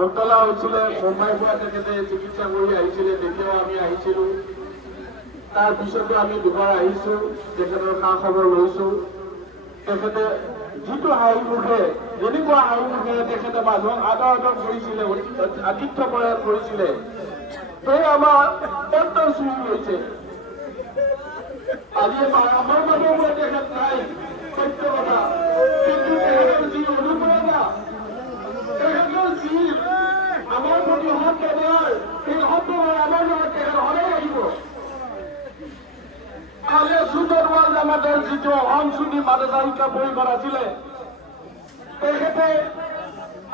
বৰ্তলা হৈছিলে মুম্বাইৰ পৰা তেখেতে চিকিৎসা কৰি আহিছিলে, তেতিয়াও আমি আহিছিলোঁ। তাৰপিছতো আমি দুবাৰ আহিছো খা খবৰ লৈছো। তেখেতে যিটো হাঁহি মুখে, যেনেকুৱা হাঁহি মুখেৰে তেখেতে মানুহক আদৰ আদৰ আতিথ্য প্ৰয়াস কৰিছিলে, সেই আমাৰ অন্তৰ চুই গৈছে। আজি আমাৰ মানুহৰ পৰা তেখেত নাই সত্য কথা কিন্তু তেখেতৰ যি অনুপ্ৰেৰণা তেখেতৰ যি আমাৰ প্ৰতি সৎ ব্যৱহাৰ সেই সৎ ব্যৱহাৰ আমাৰ লগত তেখেত সদায় লাগিব আজি জামাতৰ যিটো শ্ৰেণী মাদ্ৰাসা শিক্ষা পৰিষদ আছিলে তেখেতে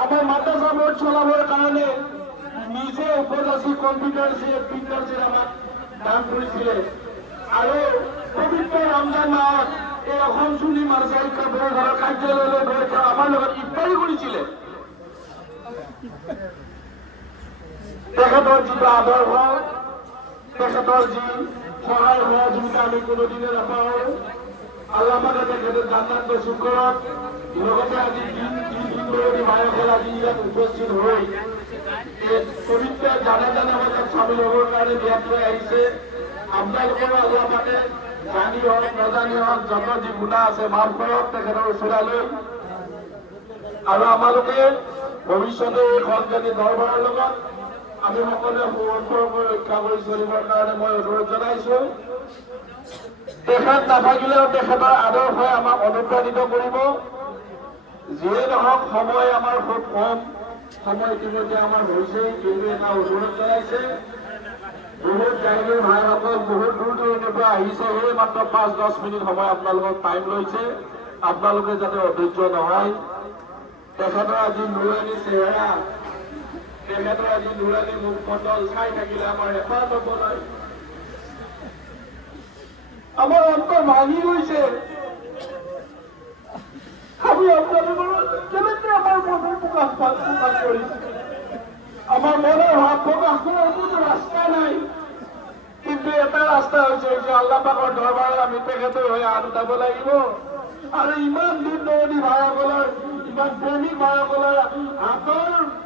আমাৰ মাদ্ৰাসাবোৰ চলাবৰ কাৰণে নিজে উপজাচি কম্পিউটাৰ বিদ্যাৰ্থীৰ আমাক দান কৰিছিলে আৰু পবিত্ৰ ৰমজান মাহত এই অসম শ্ৰেণী মাদ্ৰাসা শিক্ষা পৰিষদৰ কাৰ্যালয়লৈ গৈ তেওঁ আমাৰ লগত ইফতাৰী কৰিছিলে তেখেতৰ যিটো আদৰ্শ তেখেতৰ যি সহায় সহযোগিতা আমি কোনোদিনে নাপাওঁ আল্লাহ মানে তেখেতে জান্নাত নচিব কৰক লগতে আজি দিন ধৰি মায়কল আজি ইয়াত উপস্থিত হৈ এই পবিত্ৰ জানে জানে মাজত চামিল হ'বৰ কাৰণে বিয়াত লৈ আহিছে আপোনালোকৰো আল্লাহ মানে জানি হওক নাজানি হওক যত যি গুণা আছে তেখেতৰ আৰু আমালোকে ভৱিষ্যতে দৰবাৰৰ লগত আমি সকলোৱে সুসম্পৰ্ক ৰক্ষা কৰি চলিবৰ কাৰণে মই অনুৰোধ জনাইছো। তেখেত নাথাকিলেও তেখেতৰ আদৰ্শই আমাক অনুপ্ৰাণিত কৰিব। যিয়ে নহওক সময় আমাৰ খুব কম। সময় ইতিমধ্যে আমাৰ হৈছেই কিন্তু এটা অনুৰোধ জনাইছে। বহুত গাড়ীৰ ভাইসকল বহুত দূৰ দূৰণিৰ পৰা আহিছে। সেই মাত্ৰ পাঁচ দহ মিনিট সময় আপোনালোকক টাইম লৈছে। আপোনালোকে যাতে অধৈৰ্য নহয়। তেখেতৰ আজি নুৰানী চেহেৰা। তেখেতৰ নপলায় আমাৰ অন্তৰ ভাঙি গৈছে আমি আপোনালোকৰ কেনেকে আমাৰ মনৰ প্ৰকাশ পা- প্ৰকাশ কৰিম? আমাৰ মনৰ ভাৱ প্ৰকাশ কৰাৰ কোনো ৰাস্তা নাই। কিন্তু এটা ৰাস্তা হৈছে যে আল্লাহ পাকৰ দৰবাৰত আমি তেখেতৰ হৈ হাত উঠাব লাগিব। আৰু ইমান দূৰ দৰণি ভাইসকলৰ ইমান প্ৰেমিক ভাইসকলৰ হাতৰ যদি